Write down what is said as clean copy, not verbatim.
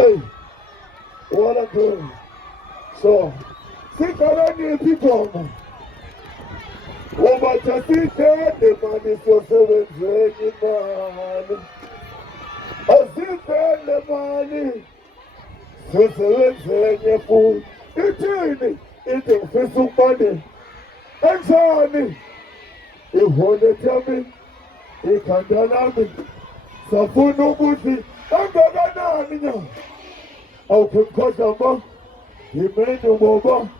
Hey, what a good. So, think around the people. What you see there, the man is your seven training man. I see there the money, so seven training food. The training, it's a physical money. And Johnny, if one tell me, he can tell me. So for no booty, I'm going to know. I'll come cause he made the mobile.